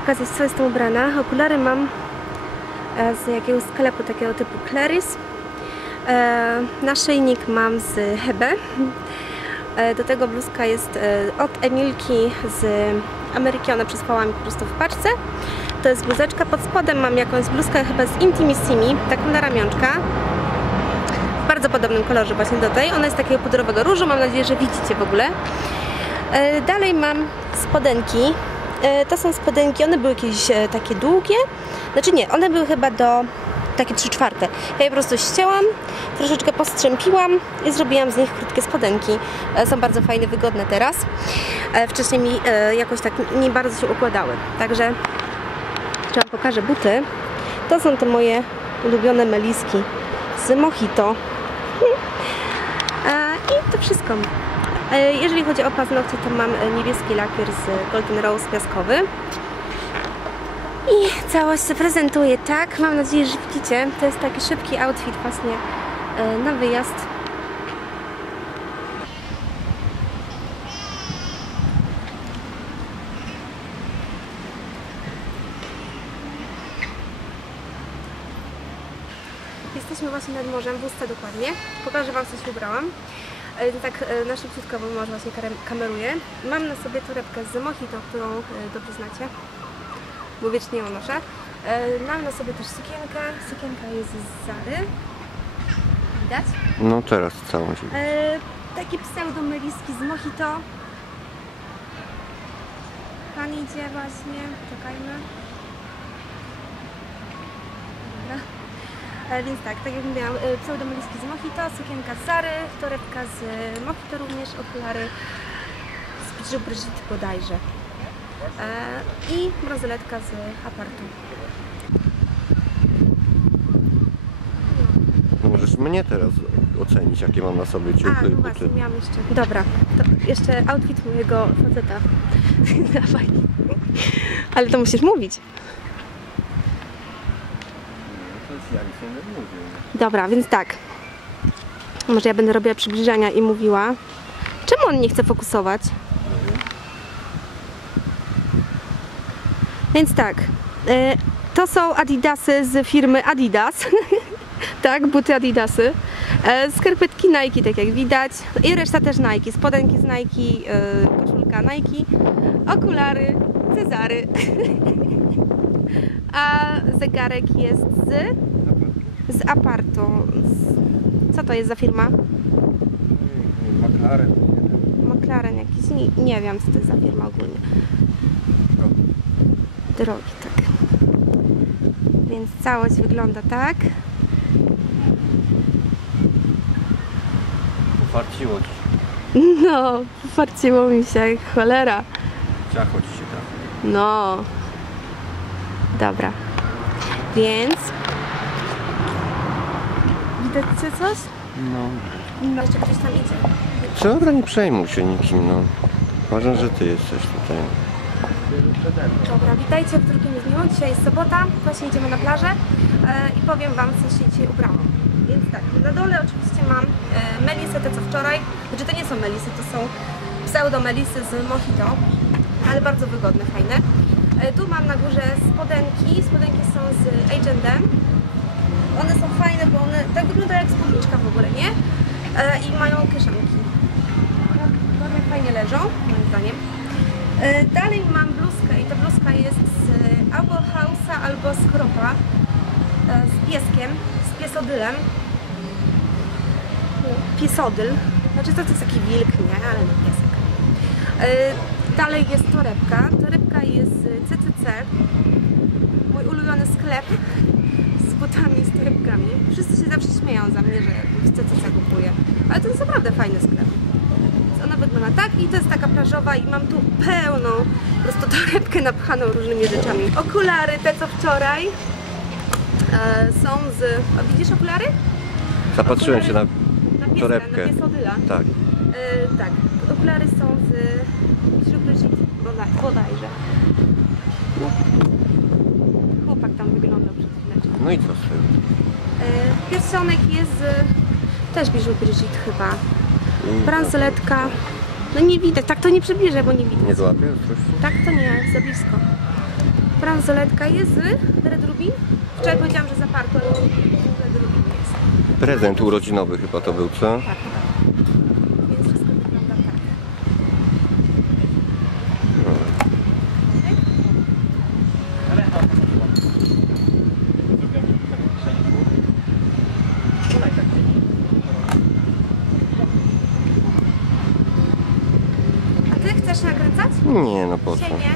pokazać co jestem ubrana. Okulary mam e, z jakiegoś sklepu takiego typu Claris. E, Naszyjnik mam z Hebe. E, Do tego bluzka jest od Emilki z Ameryki, ona przysłała mi po prostu w paczce. To jest bluzeczka, pod spodem mam jakąś bluzkę chyba z Intimissimi, taką na ramionczka. W bardzo podobnym kolorze właśnie do tej. Ona jest takiego pudrowego różu, mam nadzieję, że widzicie w ogóle. Dalej mam spodenki. E, To są spodenki, one były jakieś e, takie długie. Znaczy nie, one były chyba do takie 3 czwarte. Ja je po prostu ścięłam, troszeczkę postrzępiłam i zrobiłam z nich krótkie spodenki. E, Są bardzo fajne, wygodne teraz. Wcześniej mi jakoś tak nie bardzo się układały. Także czy Wam pokażę buty. To są te moje ulubione meliski z Mojito. I to wszystko. E, Jeżeli chodzi o paznokcie, to mam e, niebieski lakier z Golden Rose piaskowy. I całość się prezentuje tak. Mam nadzieję, że widzicie. To jest taki szybki outfit właśnie e, na wyjazd. Jesteśmy właśnie nad morzem, w Ustce dokładnie. Pokażę Wam, co się ubrałam. E, Tak e, na szybciutko, bo mąż właśnie kameruje. Mam na sobie torebkę z Mojito, którą e, dobrze znacie, bo wiecznie ją noszę. Mam na sobie też sukienkę. Sukienka jest z Zary. Widać? No teraz całą się. E, Takie pseudomeliski z Mojito. Pan idzie właśnie, czekajmy. Dobra. E, Więc tak, tak jak mówiłam, e, pseudomeliski z Mojito, sukienka z Zary, torebka z Mojito również, okulary z Brigitte bodajże. E, I bransoletka z apartu. No możesz mnie teraz ocenić, jakie mam na sobie A, ciuchy i no buty. właśnie, miałam jeszcze. Dobra, to jeszcze outfit mojego faceta. Dawaj. Ale to musisz mówić. To jest ja nic nie mówię. Dobra, więc tak. Może ja będę robiła przybliżenia i mówiła. Czemu on nie chce fokusować? Więc tak. e, To są Adidasy z firmy Adidas. tak, buty Adidasy. E, Skarpetki Nike, tak jak widać. I reszta też Nike. Spodenki z Nike, e, koszulka Nike, okulary, Cezary. A zegarek jest z z apartu. Z... Co to jest za firma? McLaren. McLaren jakiś? Nie, nie wiem, co to jest za firma ogólnie. Drogi, tak. Więc całość wygląda tak. Pofarciło ci. No, farciło mi się jak cholera. Ciacho ci się trafi. No. Dobra. Więc... Widać coś? No. No. Jeszcze ktoś tam idzie. Dobra, nie przejmuj się nikim, no. Uważam, że ty jesteś tutaj. Dobra, witajcie w drugim dniu. Dzisiaj jest sobota, właśnie idziemy na plażę e, i powiem Wam, co się dzisiaj ubrałam. Więc tak, na dole oczywiście mam e, melisy, te co wczoraj. Znaczy to nie są melisy, to są pseudo-melisy z Mojito, ale bardzo wygodne, fajne. E, tu mam na górze spodenki. Spodenki są z H&M. One są fajne, bo one tak wyglądają jak spódniczka w ogóle, nie? E, I mają kieszonki. One fajnie leżą, moim zdaniem. E, Dalej mam bluzkę i ta bluzka jest z albo Hausa, albo z Kropa z pieskiem, z piesodylem. Piesodyl. Znaczy to, to jest taki wilk, nie? Ale nie piesek. Dalej jest torebka. Torebka jest z CCC. Mój ulubiony sklep z butami, z torebkami. Wszyscy się zawsze śmieją za mnie, że w CCC kupuję. Ale to jest naprawdę fajny sklep. Więc ona wygląda tak i to jest taka plażowa i mam tu pełną po prostu torebkę napchaną różnymi rzeczami. Okulary, te co wczoraj e, są z... A widzisz okulary? Zapatrzyłem się na... Na Torebkę. na piesodyla. Tak. E, tak, okulary są z bodajże. Chłopak tam wyglądał przed chwileczką. No i co z tego? E, pierścionek jest z też Bridget Brigitte chyba. Bransoletka. No nie widać, tak to nie przybliżę, bo nie widać. Nie złapię coś? Tak to nie, za blisko. Bransoletka jest z Red Rubin. Wczoraj powiedziałam, że za parku, ale Red Rubin jest. Prezent urodzinowy chyba to był, co? Tak, tak. Więc wszystko wygląda tak. A ty chcesz nakręcać? Nie, no po co? Dzisiaj nie.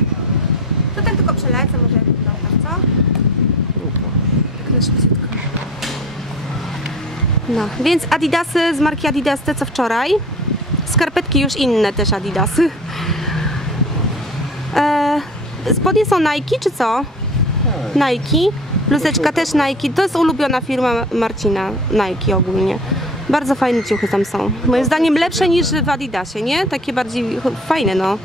To tak tylko przelecę, może jak wyglądasz, co? Tak na szybciutko. No, więc Adidasy z marki Adidas te co wczoraj. Skarpetki już inne też Adidasy. E, spodnie są Nike czy co? Nike. Bluzeczka też Nike. To jest ulubiona firma Marcina. Nike ogólnie. Bardzo fajne ciuchy tam są. Moim zdaniem lepsze niż w Adidasie, nie? Takie bardziej fajne, no.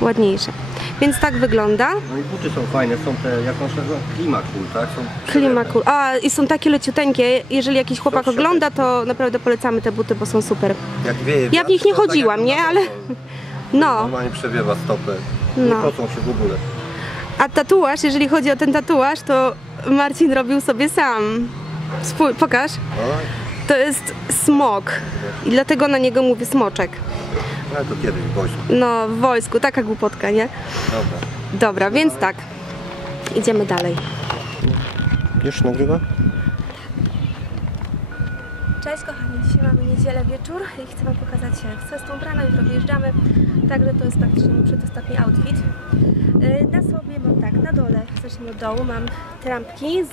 Ładniejsze. Więc tak wygląda. No i buty są fajne, są te, jak on się nazywa? Klimakul, tak? Są Klima cool. A i są takie leciuteńkie. Jeżeli jakiś chłopak ogląda, to naprawdę polecamy te buty, bo są super. Jak wieje Ja w nich nie chodziłam, tak jak nie? na Ale no. Normalnie przewiewa stopę. Nie No. pocą się w ogóle. A tatuaż, jeżeli chodzi o ten tatuaż, to Marcin robił sobie sam. Spój- pokaż. O, To jest smok. I dlatego na niego mówię smoczek. ale to kiedyś w wojsku. No, w wojsku, taka głupotka, nie? Dobra. Dobra, więc tak. Idziemy dalej. Już nagrywa? Cześć kochani, dzisiaj mamy niedzielę wieczór i chcę Wam pokazać co jest tą ubrana, jutro wyjeżdżamy, także to jest praktycznie mój przedostatni outfit. Yy, Na sobie mam tak, na dole, zacznijmy od dołu, mam trampki z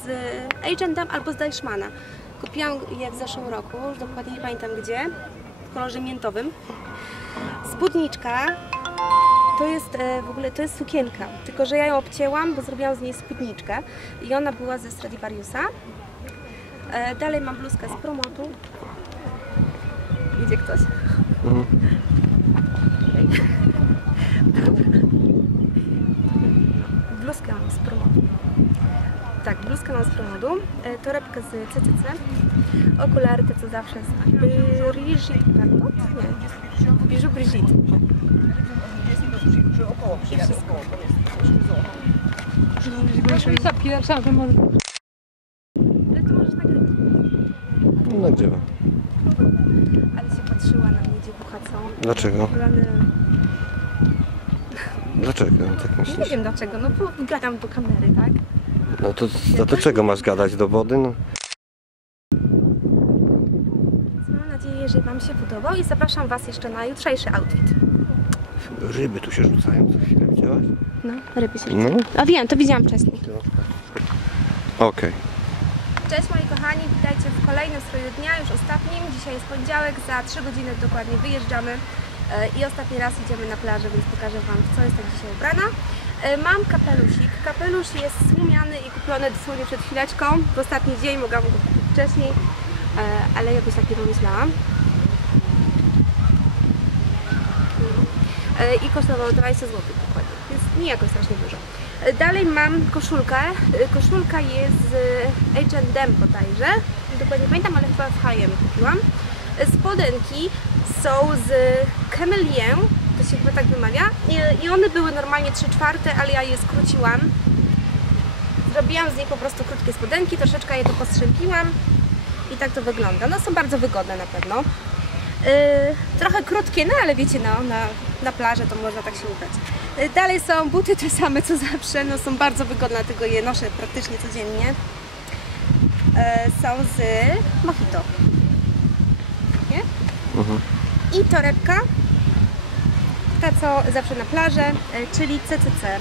Agentem albo z Deichmana. Kupiłam je w zeszłym roku, już dokładnie nie pamiętam gdzie, w kolorze miętowym. Spódniczka to jest e, w ogóle to jest sukienka, tylko że ja ją obcięłam, bo zrobiłam z niej spódniczkę i ona była ze Stradivariusa. E, dalej mam bluzkę z promotu. Idzie ktoś. Mhm. Bluzkę mam z promotu. Tak, bluzkę mam z promodu, e, torebkę z CCC, okulary te co zawsze z Brigitte Bardot? Nie, Bijou Brigitte. I wszystko. Pierwsza, to może... Ale to możesz nagrywać. No. Ale się patrzyła na mnie dziewucha, co? Dlaczego? Dlaczego tak Nie myślisz? wiem dlaczego, no bo gadam do kamery, tak? No to za to czego masz gadać? Do wody? No. Mam nadzieję, że Wam się podobał i zapraszam Was jeszcze na jutrzejszy outfit. Ryby tu się rzucają co chwilę, widziałaś? No, ryby się. No. A wiem, to widziałam wcześniej. Okej. Cześć moi kochani, witajcie w kolejnym stroju dnia, już ostatnim. Dzisiaj jest poniedziałek, za 3 godziny dokładnie wyjeżdżamy e, i ostatni raz idziemy na plażę, więc pokażę Wam co jestem dzisiaj ubrana. E, Mam kapelusik. Kapelusz jest słumiany i kupiony dosłownie przed chwileczką. W ostatni dzień mogłam go kupić wcześniej, e, ale jakoś tak nie pomyślałam. E, i kosztował 20 zł dokładnie, więc nie jakoś strasznie dużo. Dalej mam koszulkę. Koszulka jest z H&M bodajże, dokładnie pamiętam, ale chyba w H&M kupiłam. Spodenki są z Camelien, to się chyba tak wymawia, I, i one były normalnie 3 czwarte, ale ja je skróciłam. Zrobiłam z nich po prostu krótkie spodenki, troszeczkę je to postrzępiłam i tak to wygląda. No są bardzo wygodne na pewno. Yy, trochę krótkie, no ale wiecie, no, na, na plażę to można tak się ubrać. Yy, dalej są buty te same co zawsze, no są bardzo wygodne, dlatego je noszę praktycznie codziennie. Yy, są z Mojito. Nie? Mhm. I torebka, ta co zawsze na plażę, yy, czyli CCC.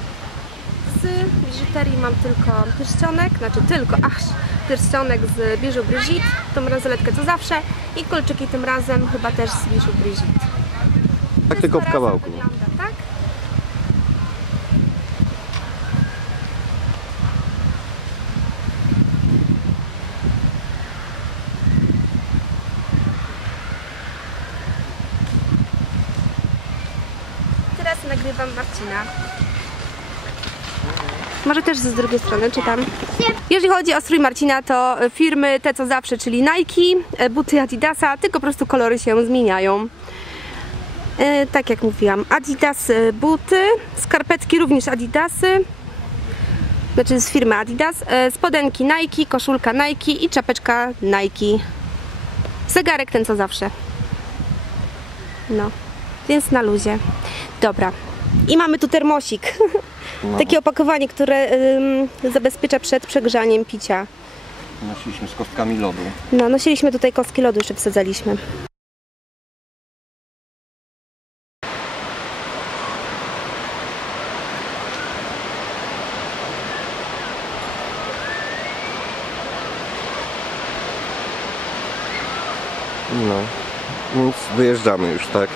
Z biżuterii mam tylko pierścionek, znaczy tylko, ach, pierścionek z Bijou Brigitte, tą bransoletkę co zawsze i kolczyki tym razem chyba też z Bijou Brigitte. Tak tylko w kawałku. Wygląda, tak? Teraz nagrywam Marcina. Może też z drugiej strony czytam. Jeżeli chodzi o strój Marcina, to firmy te co zawsze, czyli Nike, e, buty Adidasa, tylko po prostu kolory się zmieniają. E, tak jak mówiłam, Adidas e, buty, skarpetki również Adidasy. znaczy z firmy Adidas. Spodenki Nike, koszulka Nike i czapeczka Nike. Zegarek ten co zawsze. No, więc na luzie. Dobra. I mamy tu termosik. No. Takie opakowanie, które ym, zabezpiecza przed przegrzaniem picia. Nosiliśmy z kostkami lodu. No, nosiliśmy tutaj kostki lodu, jeszcze wsadzaliśmy. No. Więc wyjeżdżamy już, tak?